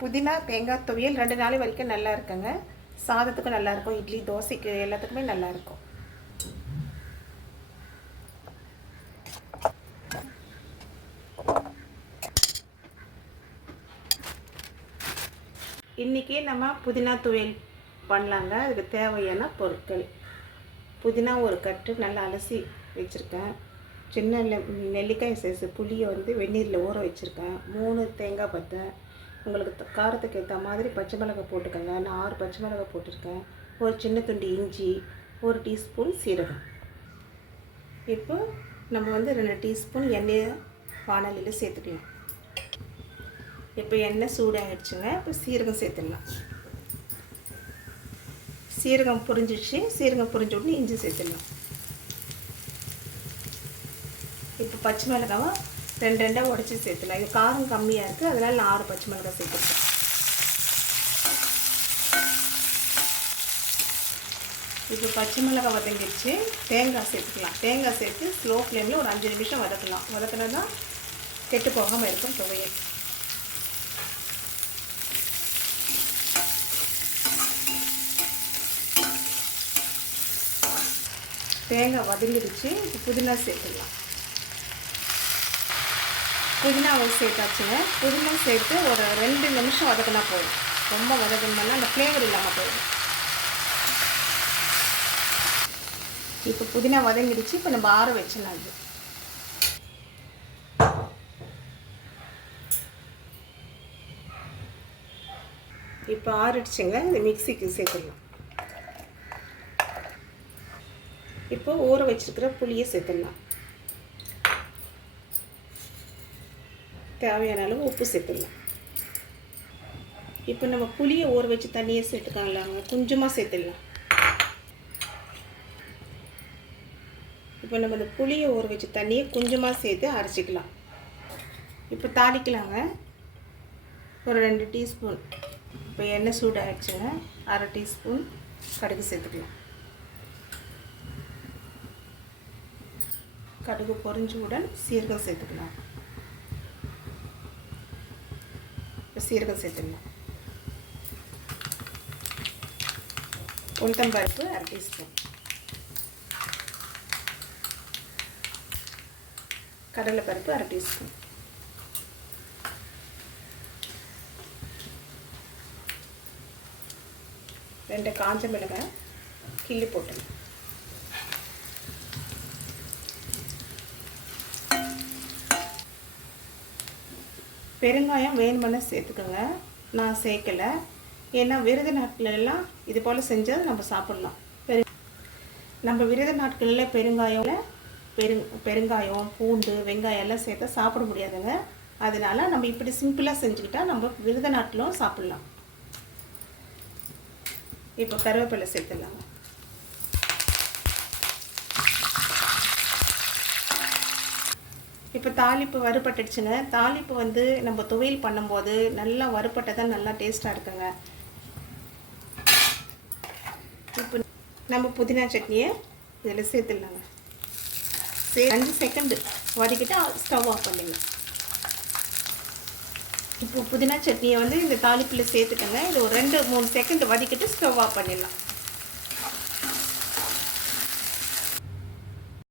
புதினா தேங்காய் துவையல் 2 நாள் வரைக்கும் நல்லா இருக்குங்க. சாதத்துக்கும் நல்லாயிருக்கும், இட்லி தோசைக்கு எல்லாத்துக்குமே நல்லாயிருக்கும். இன்றைக்கி நம்ம புதினா துவையல் பண்ணலாங்க. அதுக்கு தேவையான பொருட்கள்: புதினா ஒரு கட்டு நல்லா அலசி வச்சுருக்கேன். சின்ன நெல்லிக்காய் சைஸு புளியை வெந்நீரில் ஊற வச்சுருக்கேன். 3 தேங்காய் பத்தை. உங்களுக்கு காரத்துக்கு ஏற்ற மாதிரி பச்சை மிளகாய் போட்டுக்கோங்க. நான் 6 பச்சை மிளகாய் போட்டிருக்கேன். ஒரு சின்ன துண்டு இஞ்சி, 1 டீஸ்பூன் சீரகம். இப்போ நம்ம 2 டீஸ்பூன் எண்ணெயை வானலியில் சேர்த்துக்கலாம். இப்போ எண்ணெய் சூடாகிடுச்சுங்க. இப்போ சீரகம் சேர்த்துடலாம். சீரகம் புரிஞ்சிடுச்சு. சீரகம் புரிஞ்ச உடனே இஞ்சி சேர்த்துடலாம். இப்போ பச்சை மிளகாவை 2 உடச்சி சேர்த்துலாம். இது காரம் கம்மியாக இருக்குது, அதனால் நான் 6 பச்சை மிளகாய் சேர்த்துருக்கேன். இப்போ பச்சை மிளகாய் வதங்கிடுச்சு. தேங்காய் சேர்த்துக்கலாம். தேங்காய் சேர்த்து ஸ்லோ ஃப்ளேமில் ஒரு 5 நிமிஷம் வதக்கலாம். வதக்கினா தான் கெட்டு போகாமல் இருக்கும் துவையல். தேங்காய் வதங்கிடுச்சு. இப்போ புதினா சேர்த்துக்கலாம். புதினாவை சேர்த்தாச்சுங்க. புதினா சேர்த்து ஒரு 2 நிமிஷம் வதக்கினா போதும். ரொம்ப வதக்கணும்னா அந்த ஃப்ளேவர் இல்லாமல் போயிடும். இப்போ புதினா வதங்கிடுச்சு. இப்போ நம்ம ஆற வச்சிடலாம். அது இப்போ ஆறிடுச்சுங்க. இது மிக்சிக்கு சேர்த்துடலாம். இப்போ ஊற வச்சுருக்கிற புளியை சேர்த்துடலாம். தேவையான அளவு உப்பு சேர்த்துடலாம். இப்போ நம்ம புளியை ஊற வச்சு தண்ணியை சேர்த்துக்கலாங்க. கொஞ்சமாக சேர்த்துடலாம். இப்போ நம்ம இந்த புளியை ஊற வச்சு தண்ணியை கொஞ்சமாக சேர்த்து அரைச்சிக்கலாம். இப்போ தாளிக்கலாங்க. ஒரு 2 டீஸ்பூன். இப்போ எண்ணெய் சூடாகிடுச்சுங்க. 1/2 டீஸ்பூன் கடுகு சேர்த்துக்கலாம். கடுகு பொரிஞ்சவுடன் சீரகம் சேர்த்துக்கலாம். சீரகம் சேர்த்துக்கலாம். உளுத்தம்பருப்பு 1/2 டீஸ்பூன். கடலைப்பருப்பு 1/2 டீஸ்பூன். ரெண்டு காஞ்ச மிளகாய் கிள்ளி போட்டுங்க. பெருங்காயம் வேணுமென்னு சேர்த்துக்கோங்க. நான் சேர்க்கலை. ஏன்னா விரத நாட்களெல்லாம் இது போல் செஞ்சால் நம்ம சாப்பிட்லாம். நம்ம விரத நாட்களில் பெருங்காயம் பூண்டு வெங்காயம் எல்லாம் சேர்த்தா சாப்பிட முடியாதுங்க. அதனால் நம்ம இப்படி சிம்பிளாக செஞ்சுக்கிட்டால் நம்ம விரத நாட்டிலும் சாப்பிட்லாம். இப்போ கருவேப்பிலை சேர்த்துடலாங்க. இப்போ தாளிப்பு வறுபட்டுடுச்சுங்க. தாளிப்பு நம்ம துவையல் பண்ணும்போது நல்லா வறுபட்டதான் நல்லா டேஸ்ட்டாக இருக்குங்க. இப்போ நம்ம புதினா சட்னியை இதில் சேர்த்துடலாங்க. 5 செகண்டு வதக்கிட்டு ஸ்டவ் ஆஃப் பண்ணிடலாம். இப்போ புதினா சட்னியை இந்த தாளிப்பில் சேர்த்துக்கோங்க. இது ஒரு 2-3 செகண்ட் வதக்கிட்டு ஸ்டவ் ஆஃப் பண்ணிடலாம்.